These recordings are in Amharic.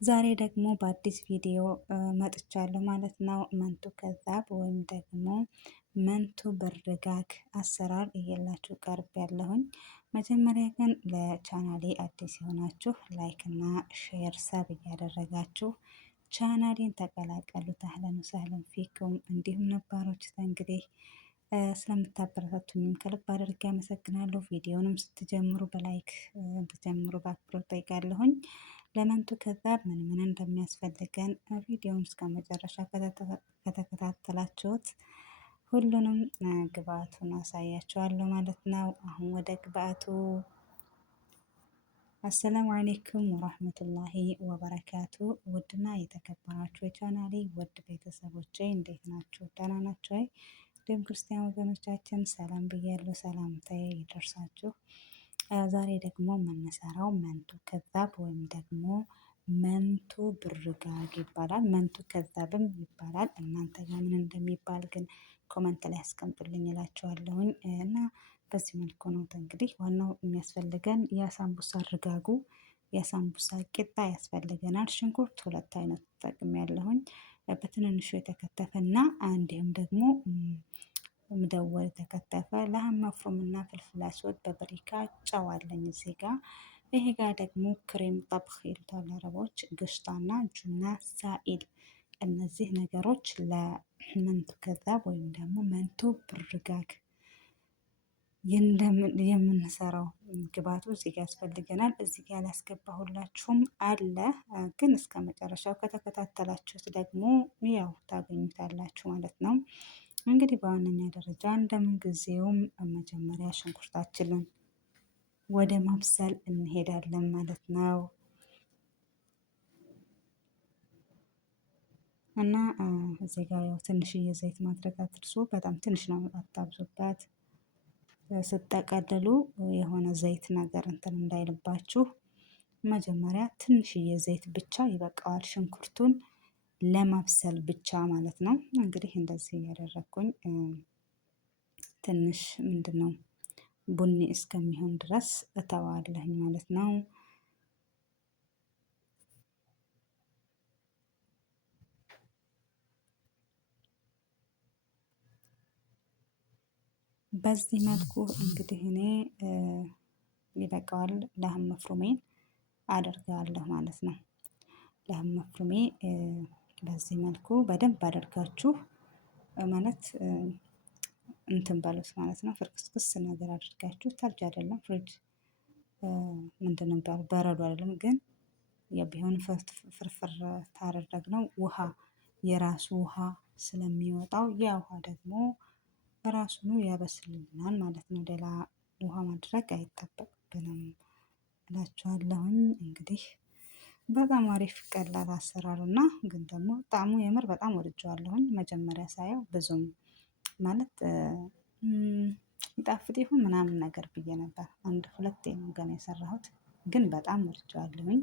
ዛሬ ደግሞ በአዲስ ቪዲዮ መጥቻለሁ ማለት ነው። መንቱ ከዛብ ወይም ደግሞ መንቱ ብርጋግ አሰራር እየላችሁ ቀርብ ያለሁኝ። መጀመሪያ ግን ለቻናሌ አዲስ የሆናችሁ ላይክ እና ሼር ሰብ እያደረጋችሁ ቻናሌን ተቀላቀሉት። አህለን ወሰህለን ፊኩም። እንዲሁም ነባሮች እንግዲህ ስለምታበረታቱኝም ከልብ አድርጌ አመሰግናለሁ። ቪዲዮንም ስትጀምሩ በላይክ እንድትጀምሩ በአክብሮት ጠይቃለሁኝ። ለመንቱ ከዛብ ምን ምን እንደሚያስፈልገን ቪዲዮውን እስከ መጨረሻ ከተከታተላችሁት ሁሉንም ግብአቱን አሳያችኋለሁ ማለት ነው። አሁን ወደ ግብአቱ። አሰላሙ አሌይኩም ወራህመቱላሂ ወበረካቱ። ውድና የተከበራችሁ የቻናሌ ውድ ቤተሰቦቼ እንዴት ናችሁ? ደህና ናችሁ ወይ? እንዲሁም ክርስቲያን ወገኖቻችን ሰላም ብያለሁ። ሰላምታዬ ይደርሳችሁ። ዛሬ ደግሞ የምንሰራው መንቱ ከዛብ ወይም ደግሞ መንቱ ብርጋግ ይባላል። መንቱ ከዛብም ይባላል። እናንተ ጋር ምን እንደሚባል ግን ኮመንት ላይ አስቀምጡልኝ እላችኋለሁኝ። እና በዚህ መልኩ ነው እንግዲህ ዋናው የሚያስፈልገን የሳምቡሳ እርጋጉ የሳምቡሳ ቂጣ ያስፈልገናል። ሽንኩርት ሁለት አይነት ተጠቅሜያለሁኝ። በትንንሹ የተከተፈ እና እንዲሁም ደግሞ ምደወል የተከተፈ ለህም መፍሩም እና ፍልፍል አስወድ በብሪካ ጨው አለኝ እዚህ ጋር። ይሄ ጋር ደግሞ ክሬም ጠብኽ ይሉታል አረቦች፣ ግሽጣና ጁና ሳኢል። እነዚህ ነገሮች ለመንቱ ከዛብ ወይም ደግሞ መንቱ ብርጋግ የምንሰራው ግብአቱ እዚህ ጋር ያስፈልገናል። እዚህ ጋር ያላስገባሁላችሁም አለ፣ ግን እስከ መጨረሻው ከተከታተላችሁት ደግሞ ያው ታገኙታላችሁ ማለት ነው። እንግዲህ በዋነኛ ደረጃ እንደምን ጊዜውም መጀመሪያ ሽንኩርታችንን ወደ ማብሰል እንሄዳለን ማለት ነው። እና እዚህ ጋር ያው ትንሽዬ ዘይት ማድረግ አትርሱ። በጣም ትንሽ ነው፣ አታብዙበት። ስትጠቀልሉ የሆነ ዘይት ነገር እንትን እንዳይልባችሁ መጀመሪያ ትንሽዬ ዘይት ብቻ ይበቃዋል፣ ሽንኩርቱን ለማብሰል ብቻ ማለት ነው። እንግዲህ እንደዚህ እያደረግኩኝ ትንሽ ምንድነው ቡኒ እስከሚሆን ድረስ እተዋለሁኝ ማለት ነው። በዚህ መልኩ እንግዲህ እኔ ይበቃዋል ለህም መፍሩሜን አደርጋለሁ ማለት ነው። ለህም መፍሩሜ በዚህ መልኩ በደንብ አደርጋችሁ ማለት እንትን በሉት ማለት ነው። ፍርክስክስ ነገር አድርጋችሁ ታልጅ አይደለም ፍሪጅ ምንድን ነው በረዶ አይደለም፣ ግን የቢሆን ፍርፍር ታደረግነው ውሃ የራሱ ውሃ ስለሚወጣው ያ ውሃ ደግሞ ራሱኑ ያበስልልናል ማለት ነው። ሌላ ውሃ ማድረግ አይጠበቅብንም እላችኋለሁኝ። እንግዲህ በጣም አሪፍ ቀላል አሰራር እና ግን ደግሞ ጣዕሙ የምር በጣም ወድጀዋለሁኝ። መጀመሪያ ሳየው ብዙም ማለት ይጣፍጥ ይሁን ምናምን ነገር ብዬ ነበር። አንድ ሁለቴ ነው ገና የሰራሁት፣ ግን በጣም ወድጀዋለሁኝ።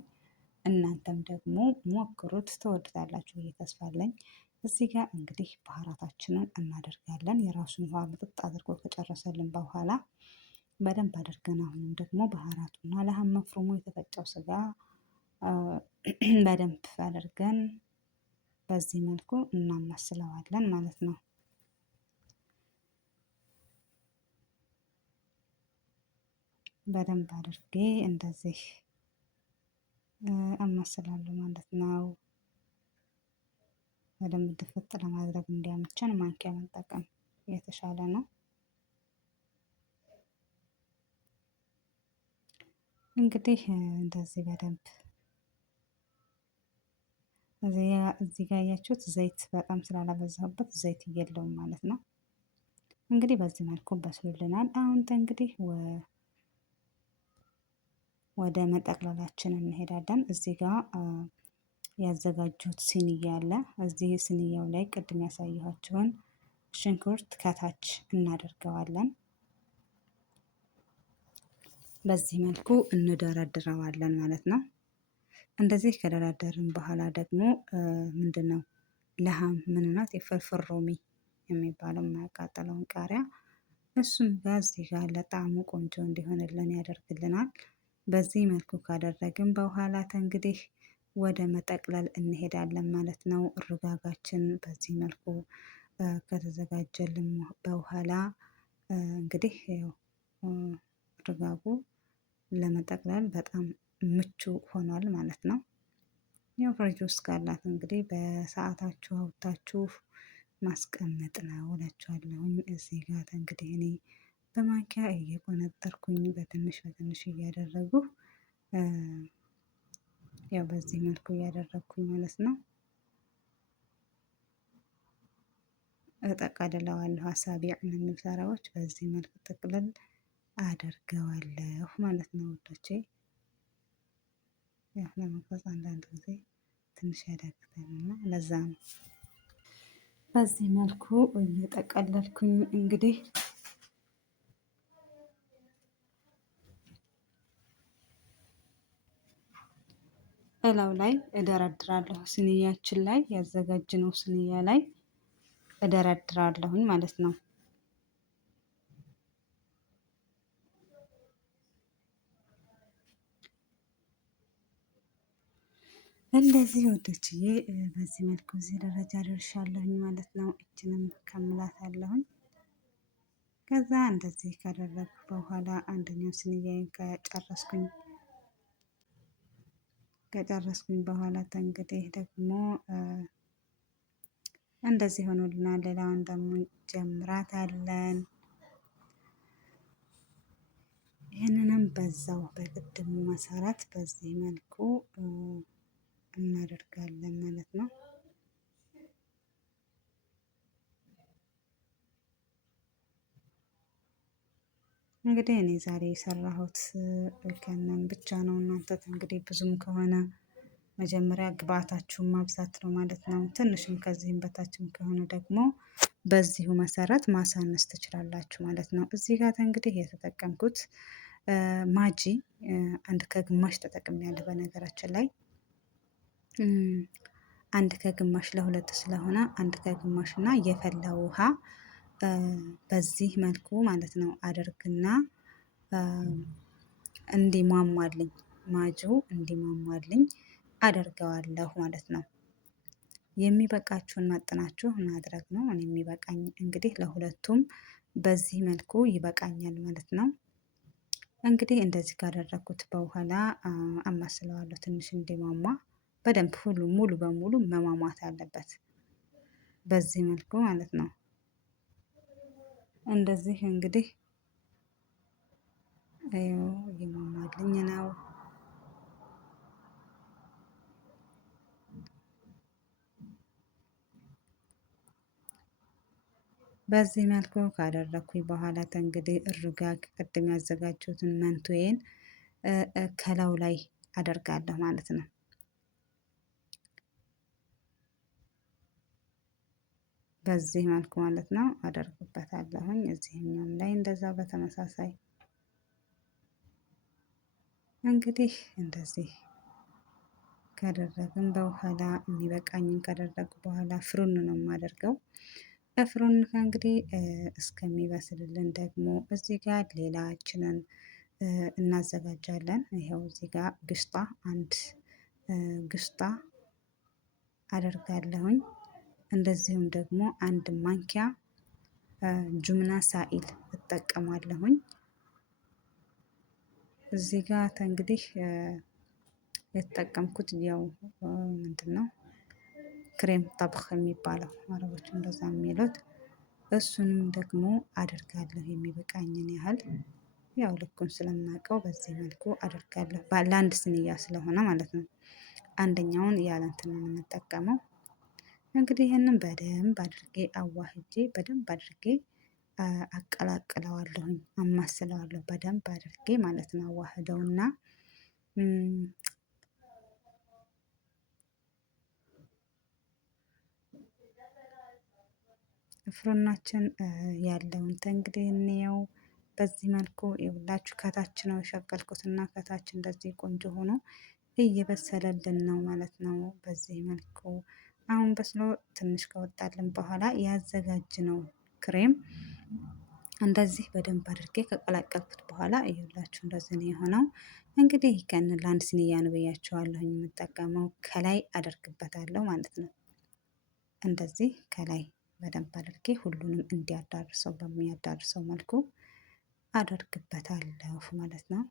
እናንተም ደግሞ ሞክሩት ትወዱታላችሁ ብዬ ተስፋ አለኝ። እዚህ ጋር እንግዲህ ባህራታችንን እናደርጋለን። የራሱን ውሃ ምጥጥ አድርጎ ከጨረሰልን በኋላ በደንብ አድርገን አሁንም ደግሞ ባህራቱና ለህም መፍሩሙ የተፈጨው ስጋ በደንብ አድርገን በዚህ መልኩ እናማስለዋለን ማለት ነው። በደንብ አድርጌ እንደዚህ አማስላለሁ ማለት ነው። በደንብ ድፍጥ ለማድረግ እንዲያመቸን ማንኪያ መጠቀም የተሻለ ነው። እንግዲህ እንደዚህ በደንብ እዚህ ጋር ያያችሁት ዘይት በጣም ስላላበዛሁበት ዘይት የለውም ማለት ነው። እንግዲህ በዚህ መልኩ በስሎልናል። አሁን እንግዲህ ወደ መጠቅለላችን እንሄዳለን። እዚህ ጋር ያዘጋጁት ሲኒያ አለ። እዚህ ሲኒያው ላይ ቅድም ያሳየኋችሁን ሽንኩርት ከታች እናደርገዋለን። በዚህ መልኩ እንደረድረዋለን ማለት ነው። እንደዚህ ከደራደርን በኋላ ደግሞ ምንድነው ለሃም ምንናት የፍርፍር ሮሚ የሚባለው የማያቃጥለውን ቃሪያ እሱም ጋር እዚህ ጋር ለጣዕሙ ቆንጆ እንዲሆንልን ያደርግልናል። በዚህ መልኩ ካደረግን በኋላ እንግዲህ ወደ መጠቅለል እንሄዳለን ማለት ነው። እርጋጋችን በዚህ መልኩ ከተዘጋጀልን በኋላ እንግዲህ ያው እርጋጉ ለመጠቅለል በጣም ምቹ ሆኗል ማለት ነው። ያው ፍሪጅ ውስጥ ካላት እንግዲህ በሰዓታችሁ አውጥታችሁ ማስቀመጥ ነው እላችኋለሁኝ። እዚህ ጋር እንግዲህ እኔ በማንኪያ እየቆነጠርኩኝ በትንሽ በትንሽ እያደረጉ ያው በዚህ መልኩ እያደረግኩኝ ማለት ነው እጠቀልለዋለሁ። አሳቢዕ ነው የሚሰራዎች በዚህ መልኩ ጥቅልል አደርገዋለሁ ማለት ነው ውዶቼ። ያው ለመቅረጽ አንዳንድ ጊዜ ትንሽ ያዳግታልና ለዛ ነው። በዚህ መልኩ እየጠቀለልኩኝ እንግዲህ እላው ላይ እደረድራለሁ። ስንያችን ላይ ያዘጋጅነው ስንያ ላይ እደረድራለሁኝ ማለት ነው። እንደዚህ ወዶችዬ በዚህ መልኩ እዚህ ደረጃ ደርሻለሁኝ ማለት ነው። እችንም ከምላት አለሁኝ። ከዛ እንደዚህ ካደረግኩ በኋላ አንደኛው ስንያዬን ከጨረስኩኝ በኋላ እንግዲህ ደግሞ እንደዚህ ሆኖልናል። ሌላውን ደግሞ ጀምራታለን። ይህንንም በዛው በቅድሙ መሰረት በዚህ መልኩ እናደርጋለን ማለት ነው። እንግዲህ እኔ ዛሬ የሰራሁት ከነን ብቻ ነው። እናንተ እንግዲህ ብዙም ከሆነ መጀመሪያ ግብአታችሁን ማብዛት ነው ማለት ነው። ትንሽም ከዚህም በታችም ከሆነ ደግሞ በዚሁ መሰረት ማሳነስ ትችላላችሁ ማለት ነው። እዚህ ጋር እንግዲህ የተጠቀምኩት ማጂ አንድ ከግማሽ ተጠቅሜያለሁ። በነገራችን ላይ አንድ ከግማሽ ለሁለት ስለሆነ አንድ ከግማሽ እና የፈላ ውሃ በዚህ መልኩ ማለት ነው አደርግና እንዲሟሟልኝ ማጂው እንዲሟሟልኝ አደርገዋለሁ ማለት ነው። የሚበቃችሁን መጥናችሁ ማድረግ ነው። እኔ የሚበቃኝ እንግዲህ ለሁለቱም በዚህ መልኩ ይበቃኛል ማለት ነው። እንግዲህ እንደዚህ ካደረኩት በኋላ አማስለዋለሁ ትንሽ እንዲሟሟ በደንብ ሁሉ ሙሉ በሙሉ መሟሟት አለበት። በዚህ መልኩ ማለት ነው። እንደዚህ እንግዲህ እየሟሟልኝ ነው። በዚህ መልኩ ካደረኩኝ በኋላ እንግዲህ እርጋግ ቅድም ያዘጋጀሁትን መንቶዬን ከላዩ ላይ አደርጋለሁ ማለት ነው። በዚህ መልኩ ማለት ነው አደርግበታለሁኝ። እዚህኛውም ላይ እንደዛ በተመሳሳይ እንግዲህ እንደዚህ ካደረግን በኋላ የሚበቃኝን ካደረጉ በኋላ ፍሩን ነው የማደርገው። በፍሩን እንግዲህ እስከሚበስልልን ደግሞ እዚህ ጋር ሌላችንን እናዘጋጃለን። ይኸው እዚህ ጋር ግስጣ አንድ ግስጣ አደርጋለሁኝ። እንደዚሁም ደግሞ አንድ ማንኪያ ጁምና ሳኢል እጠቀማለሁኝ። እዚህ ጋር እንግዲህ የተጠቀምኩት ያው ምንድን ነው ክሬም ጠብኽ የሚባለው አረቦች እንደዛ የሚሉት እሱንም ደግሞ አደርጋለሁ የሚበቃኝን ያህል ያው ልኩን ስለማውቀው በዚህ መልኩ አደርጋለሁ። ለአንድ ስንያ ስለሆነ ማለት ነው። አንደኛውን ያለ እንትን ነው የምንጠቀመው። እንግዲህ ይህንን በደንብ አድርጌ አዋህጄ በደንብ አድርጌ አቀላቅለዋለሁኝ አማስለዋለሁ በደንብ አድርጌ ማለት ነው። አዋህደውና ፍሩናችን ያለውን እንግዲህ እንየው። በዚህ መልኩ ይኸውላችሁ ከታች ነው የሸቀልኩትና ከታች እንደዚህ ቆንጆ ሆኖ እየበሰለልን ነው ማለት ነው። በዚህ መልኩ አሁን በስሎ ትንሽ ከወጣልን በኋላ ያዘጋጅነው ክሬም እንደዚህ በደንብ አድርጌ ከቀላቀልኩት በኋላ እዩላችሁ እንደዚህ ነው የሆነው። እንግዲህ ከን ለአንድ ሲኒያ ነው ብያቸዋለሁኝ የምጠቀመው ከላይ አደርግበታለሁ ማለት ነው። እንደዚህ ከላይ በደንብ አድርጌ ሁሉንም እንዲያዳርሰው በሚያዳርሰው መልኩ አደርግበታለሁ ማለት ነው።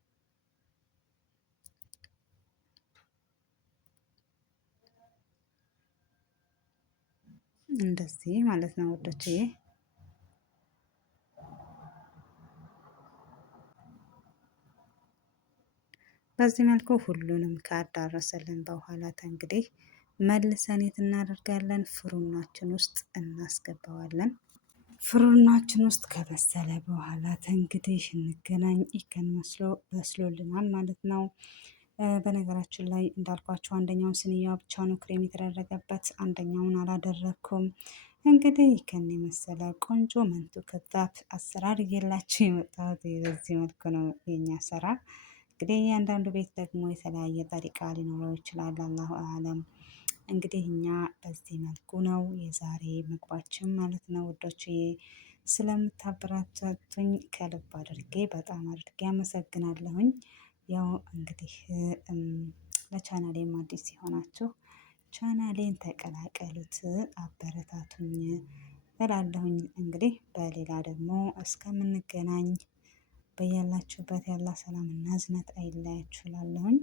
እንደዚህ ማለት ነው ወዶችዬ። በዚህ መልኩ ሁሉንም ካዳረሰልን በኋላ እንግዲህ መልሰን የት እናደርጋለን? ፍሩናችን ውስጥ እናስገባዋለን። ፍሩናችን ውስጥ ከበሰለ በኋላ እንግዲህ እንገናኝ። ይከን መስሎ በስሎልናል ማለት ነው። በነገራችን ላይ እንዳልኳቸው አንደኛውን ስንያው ብቻ ነው ክሬም የተደረገበት፣ አንደኛውን አላደረኩም። እንግዲህ ይከን የመሰለ ቆንጆ መንቱ ከዛፍ አሰራር እየላችሁ የመጣሁት በዚህ መልኩ ነው የኛ አሰራር። እንግዲህ እያንዳንዱ ቤት ደግሞ የተለያየ ጠሪቃ ሊኖረው ይችላል። አላሁ አለም። እንግዲህ እኛ በዚህ መልኩ ነው የዛሬ ምግባችን ማለት ነው ውዶችዬ። ስለምታበራታቱኝ ከልብ አድርጌ በጣም አድርጌ አመሰግናለሁኝ። ያው እንግዲህ ለቻናሌም አዲስ ሲሆናችሁ ቻናሌን ተቀላቀሉት፣ አበረታቱኝ እላለሁኝ። እንግዲህ በሌላ ደግሞ እስከምንገናኝ በያላችሁበት ያላ ሰላም እና እዝነት አይለያችሁ እላለሁኝ።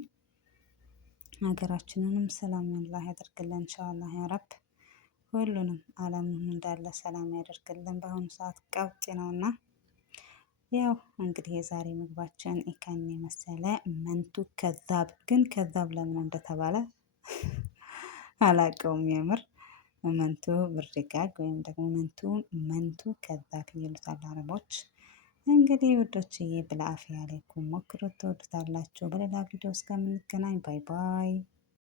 ሀገራችንንም ሰላም አላህ ያደርግልን ኢንሻአላህ ያ ረብ። ሁሉንም ዓለሙን እንዳለ ሰላም ያደርግልን። በአሁኑ ሰዓት ቀውጢ ነውና ያው እንግዲህ የዛሬ ምግባችን ኢከን የመሰለ መንቱ ከዛብ፣ ግን ከዛብ ለምን እንደተባለ አላውቀውም። የምር መንቱ ብርጋግ ወይም ደግሞ መንቱ ከዛብ ይሉታል አረቦች። እንግዲህ ውዶችዬ ብለአፍያ አለይኩም ሞክሩት፣ ትወዱታላችሁ። በሌላ ቪዲዮ እስከምንገናኝ ባይ ባይ።